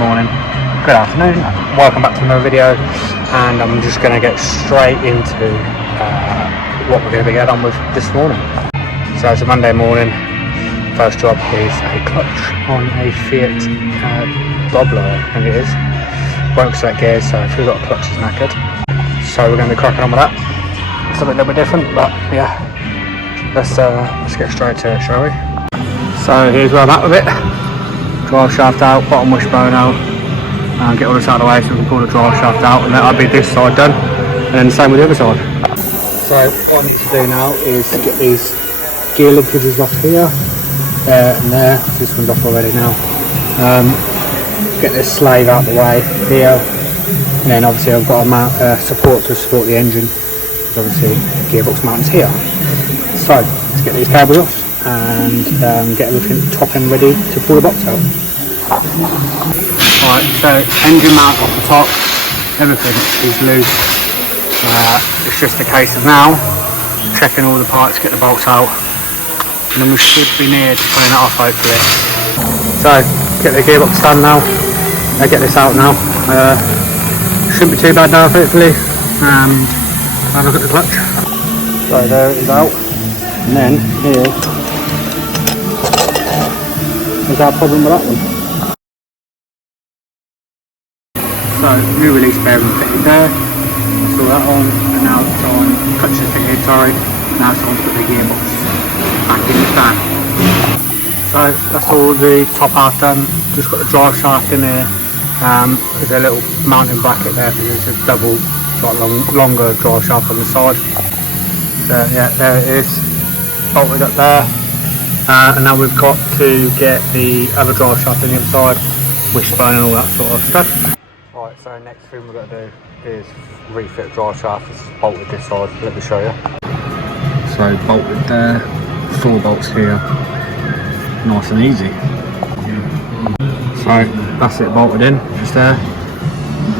morning, good afternoon, welcome back to another video, and I'm just going to get straight into what we're going to be getting on with this morning. So it's a Monday morning. First job is a clutch on a Fiat Doblo, I think it is. Won't select gears, so if you've got a clutch is knackered. So we're going to be cracking on with that. It's a little bit different, but yeah, let's get straight to it, shall we? So here's where I'm at with it. Drive shaft out, bottom wishbone out, and get all this out of the way so we can pull the drive shaft out, and that'll be this side done, and then the same with the other side. So what I need to do now is get these gear linkages off here, there and there. This one's off already now. Get this slave out the way here, and then obviously I've got to mount support to support the engine. Obviously gearbox mounts here. So let's get these cables off and get everything top end ready to pull the box out. Alright, so engine mount off the top, everything is loose. It's just a case of now checking all the parts, get the bolts out, and then we should be near to pulling it off hopefully. So get the gearbox done now, get this out now. Shouldn't be too bad now hopefully, and have a look at the clutch. So there it is out, and then here is our problem with that one. So new release bearing fitted there, saw that on, and now it's on, clutch is fitted, sorry, now it's on to put the gearbox back in the stand. So that's all the top half done, just got the drive shaft in here. There's a little mounting bracket there because it's a double, like longer drive shaft on the side. So yeah, there it is, bolted up there. And now we've got to get the other drive shaft on the other side, wishbone and all that sort of stuff. Right, so next thing we've got to do is refit the drive shaft. It's bolted this side, let me show you. So bolted there, 4 bolts here, nice and easy. So that's it bolted in, just there.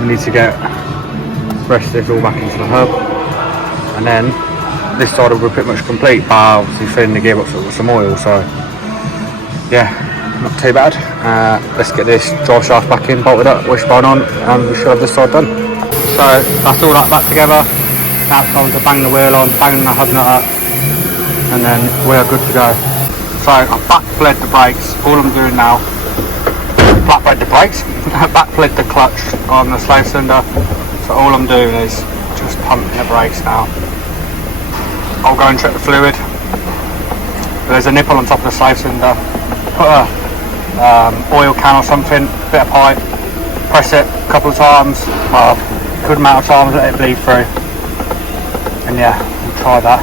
We need to get the rest of this all back into the hub, and then this side will be pretty much complete, but obviously filling the gearbox up with some oil, so yeah, not too bad. Let's get this drive shaft back in, bolted up, wishbone on, and we should have this side done. So that's all that back together. Now it's time to bang the wheel on, bang the hub nut up, and then we're good to go. So I've backfled the brakes. All I'm doing now, backfled the brakes, backfled the clutch on the slave cylinder. So all I'm doing is just pumping the brakes now. I'll go and check the fluid. There's a nipple on top of the slave cylinder. Put a oil can or something, bit of pipe, press it a couple of times, well, a good amount of times, let it bleed through. And yeah, we'll try that.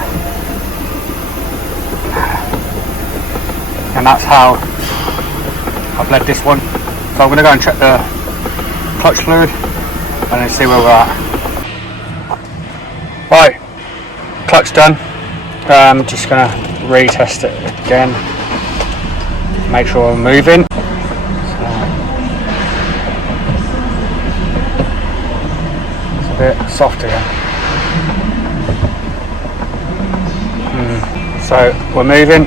And that's how I've led this one. So I'm going to go and check the clutch fluid and then see where we're at. Right, clutch done. Just going to retest it again, make sure I'm moving. It's a bit soft again. So we're moving.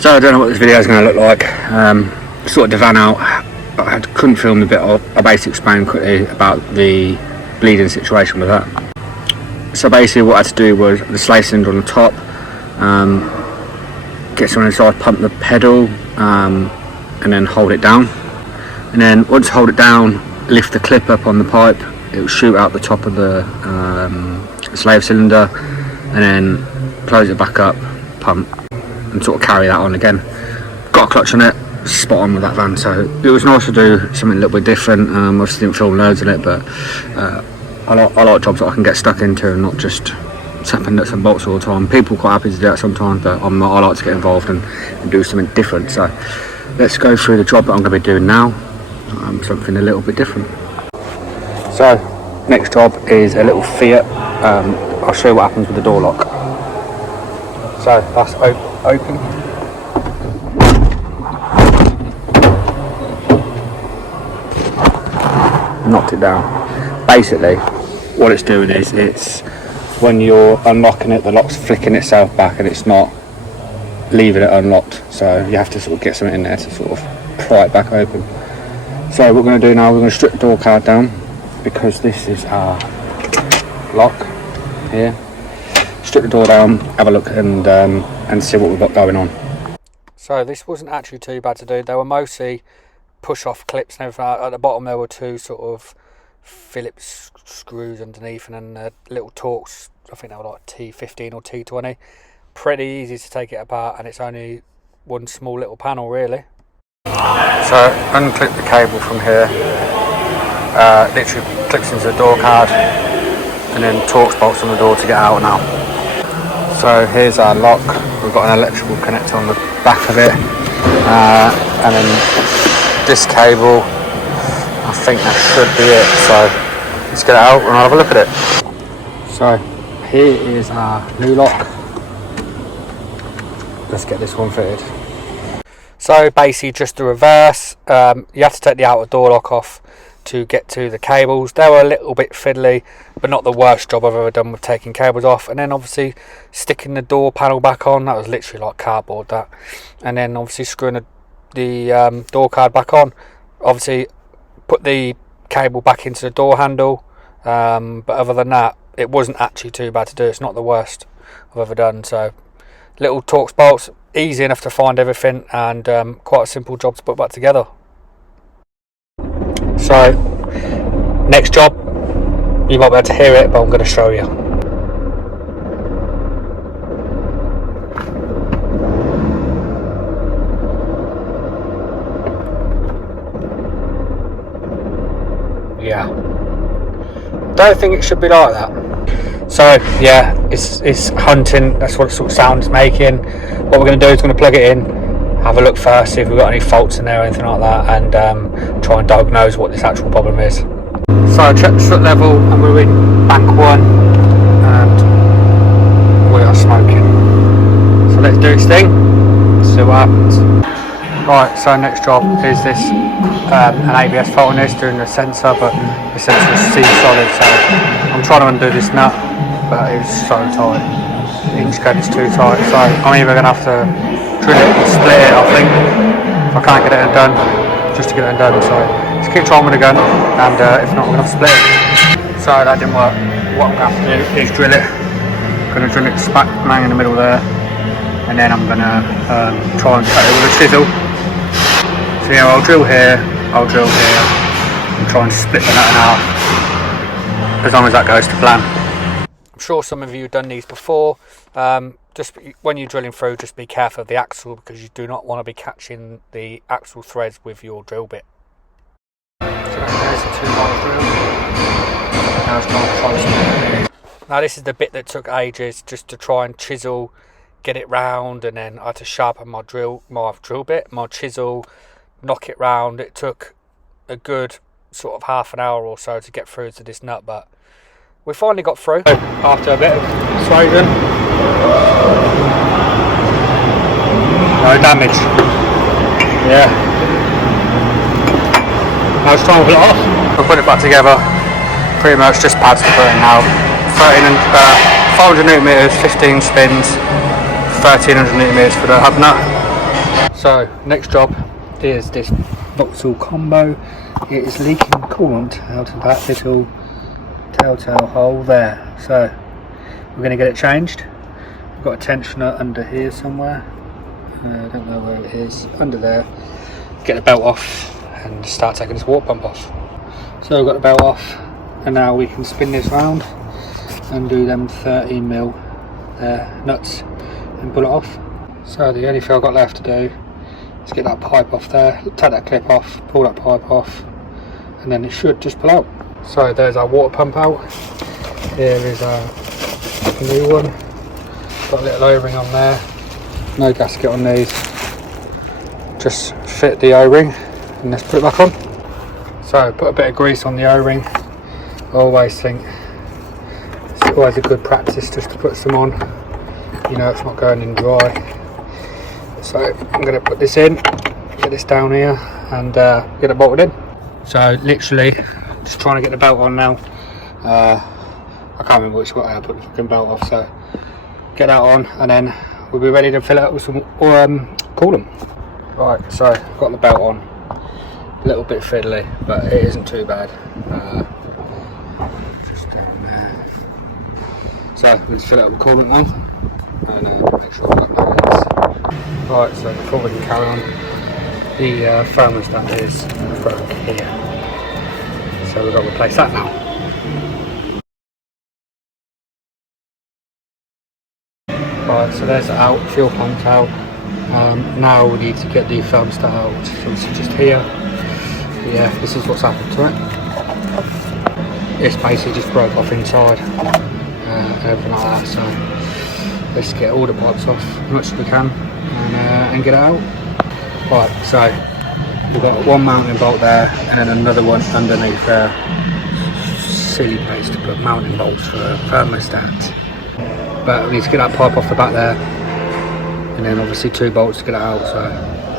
So I don't know what this video is going to look like. Sorted the van out. I couldn't film the bit I basically explained quickly about the bleeding situation with that. So basically what I had to do was the slave cylinder on the top, get someone inside, pump the pedal, and then hold it down. And then once you hold it down, lift the clip up on the pipe, it will shoot out the top of the slave cylinder, and then close it back up, pump, and sort of carry that on again. Got a clutch on it, spot on with that van, so it was nice to do something a little bit different. Obviously didn't film loads in it, but I like jobs that I can get stuck into and not just tapping nuts and bolts all the time. People are quite happy to do that sometimes, but I'm not. I like to get involved and do something different. So let's go through the job that I'm going to be doing now, something a little bit different. So next job is a little Fiat. I'll show you what happens with the door lock. So that's open. Knocked it down. Basically what it's doing is it's when you're unlocking it, the lock's flicking itself back and it's not leaving it unlocked, so you have to sort of get something in there to sort of pry it back open. So what we're going to do now, we're going to strip the door card down, because this is our lock here. Strip the door down, have a look, and see what we've got going on. So this wasn't actually too bad to do. They were mostly push-off clips and everything. At the bottom there were two sort of Phillips screws underneath, and then little Torx, I think they were like T15 or T20. Pretty easy to take it apart, and it's only one small little panel really. So unclip the cable from here, literally clips into the door card, and then Torx bolts on the door to get out now. So here's our lock. We've got an electrical connector on the back of it, and then this cable, I think that should be it. So let's get it out and have a look at it. So here is our new lock. Let's get this one fitted. So basically just the reverse. You have to take the outer door lock off to get to the cables. They were a little bit fiddly, but not the worst job I've ever done with taking cables off. And then obviously sticking the door panel back on, that was literally like cardboard, that. And then obviously screwing the door card back on. Obviously put the cable back into the door handle, but other than that, it wasn't actually too bad to do. It's not the worst I've ever done. So little Torx bolts, easy enough to find everything, and quite a simple job to put back together. So next job, you might be able to hear it, but I'm going to show you. Yeah, don't think it should be like that. So yeah, it's hunting. That's what sort of sound it's making. What we're going to do is going to plug it in, have a look first, see if we've got any faults in there or anything like that, and try and diagnose what this actual problem is. So I checked the strut level, and we're in bank 1, and we are smoking. So let's do its thing, see what happens. Right, so next job is this, an ABS fault on this, doing the sensor, but the sensor is C solid, so I'm trying to undo this nut, but it's so tight. The inch code is too tight, so I'm either going to have to drill it and split it, I think, if I can't get it undone, just to get it undone. So let's keep trying with the gun, and if not, we're going to have to split it. So that didn't work. What I'm going to have to do is drill it. I'm going to drill it smack bang in the middle there, and then I'm going to try and cut it with a chisel. So yeah, I'll drill here, and try and split the nut in half, as long as that goes to plan. I'm sure some of you have done these before. Just when you're drilling through, just be careful of the axle, because you do not want to be catching the axle threads with your drill bit. So there's a 2-mile drill. Now it's trying to split it. Now this is the bit that took ages, just to try and chisel, get it round, and then I had to sharpen my drill bit, my chisel, knock it round. It took a good sort of half an hour or so to get through to this nut, but we finally got through. After a bit of persuasion, no damage. Yeah. Now it's time to pull it off. We'll put it back together. Pretty much just pads to put in now. 500 newton meters, 15 spins, 1300 newton meters for the hub nut. So next job is this Vauxhall combo. It is leaking coolant out of that little telltale hole there. So we're going to get it changed. We've got a tensioner under here somewhere. I don't know where it is. Under there. Get the belt off and start taking this water pump off. So we've got the belt off, and now we can spin this round and do them 13mm nuts and pull it off. So the only thing I've got left to do is get that pipe off there, take that clip off, pull that pipe off, and then it should just pull out. So there's our water pump out. Here is our new one. Got a little O-ring on there. No gasket on these. Just fit the O-ring and let's put it back on. So put a bit of grease on the O-ring. I always think it's always a good practice just to put some on. You know it's not going in dry. So I'm going to put this in, get this down here, and get it bolted in. So literally just trying to get the belt on now. I can't remember which way I put the fucking belt off, so get that on and then we'll be ready to fill it up with some coolant. Right, so got the belt on, a little bit fiddly, but it isn't too bad. Just down there. So we'll just fill it up with coolant now and make sure we've got no leaks. Right, so before we can carry on, the thermostat is broke here, so we've got to replace that now. Right, so there's the out, fuel pump's out. Now we need to get the thermostat out, so it's just here. Yeah, this is what's happened to it. It's basically just broke off inside, everything like that, so let's get all the pipes off as much as we can and get it out. Right, so we've got one mounting bolt there and then another one underneath there. Silly place to put mounting bolts for a thermostat. But we need to get that pipe off the back there, and then obviously 2 bolts to get it out. So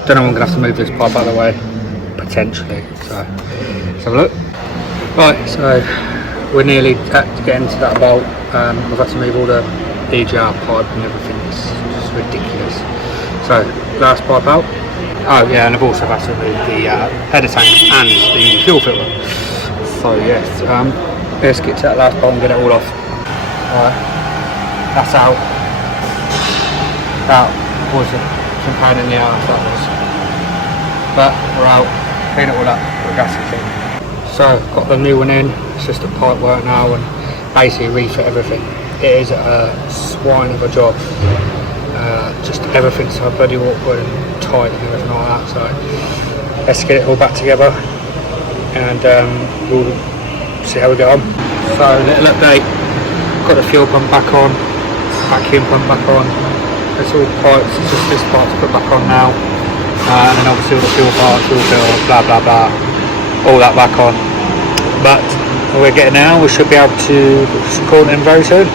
don't know, I'm gonna have to move this pipe out of the way potentially. So let's have a look. Right, so we're nearly at getting to that bolt. We've had to move all the EGR pipe and everything. It's just ridiculous. So last pipe out. Oh yeah, and I've also had to move the header tank and the fuel filter. So yes, let's get to that last bolt and get it all off. That's out. That was some pain in the arse, that was. But we're out, clean it all up, put a gasket in. So, got the new one in, it's just a pipe work now and basically refit everything. It is a swine of a job. Just everything's so bloody awkward and tight and everything like that. So, let's get it all back together and we'll see how we get on. So, little update, got the fuel pump back on. Vacuum pump back on. It's all pipes, it's just this part to put back on now. And then obviously all the fuel parts, fuel filter, blah blah blah, all that back on. But we're getting there, we should be able to put some coolant in very soon.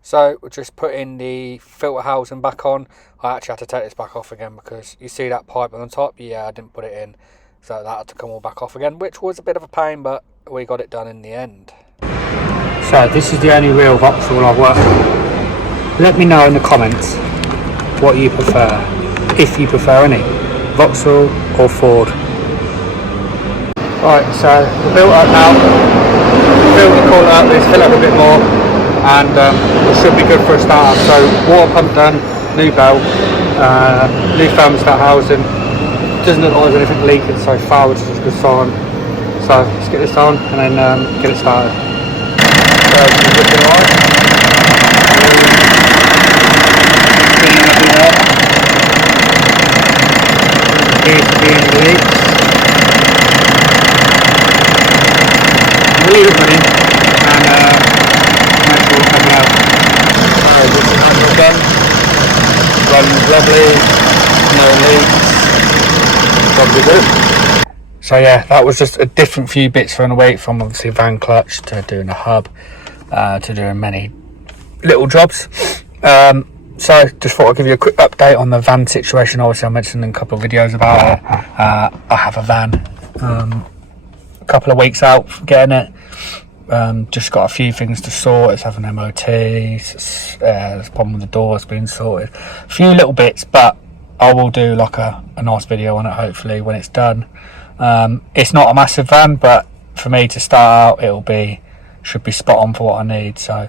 So we're just putting the filter housing back on. I actually had to take this back off again because you see that pipe on the top? Yeah, I didn't put it in. So that had to come all back off again, which was a bit of a pain, but we got it done in the end. So this is the only real Vauxhall I've worked on. Let me know in the comments what you prefer, if you prefer any, Vauxhall or Ford. Right, so we're built up now, built the coolant up, let's fill up a bit more and it should be good for a start. So water pump done, new belt, new thermostat housing, doesn't look like there's anything leaking so far, which is a good sign. So let's get this on and then get it started. So it's looking alright. Appears to be in the leaks. We'll leave it running and make sure we'll check it out. So this is how it's done. Runs lovely, no leaks, probably good. So yeah, that was just a different few bits for an weight, from obviously van clutch to doing a hub to doing many little jobs. So just thought I'd give you a quick update on the van situation. Obviously I mentioned in a couple of videos about it. I have a van, a couple of weeks out for getting it. Just got a few things to sort. It's having MOT, there's a problem with the doors being sorted, a few little bits, but I will do like a nice video on it hopefully when it's done. It's not a massive van, but for me to start out should be spot on for what I need. So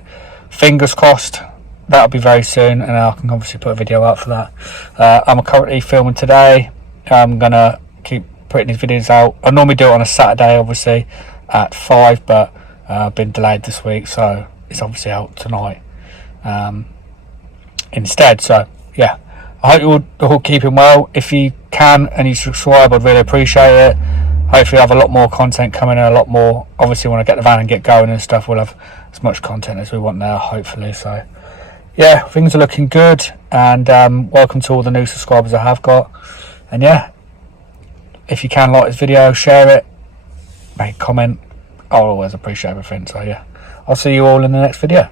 fingers crossed. That'll be very soon and I can obviously put a video out for that. I'm currently filming today. I'm gonna keep putting these videos out. I normally do it on a Saturday obviously at 5, but I've been delayed this week, so it's obviously out tonight instead. So yeah, I hope you're all keeping well. If you can and you subscribe, I'd really appreciate it. Hopefully I have a lot more content coming in, a lot more. Obviously when I get the van and get going and stuff, we'll have as much content as we want now, hopefully. So yeah, things are looking good, and welcome to all the new subscribers I have got. And yeah, if you can like this video, share it, make a comment. I'll always appreciate everything. So yeah, I'll see you all in the next video.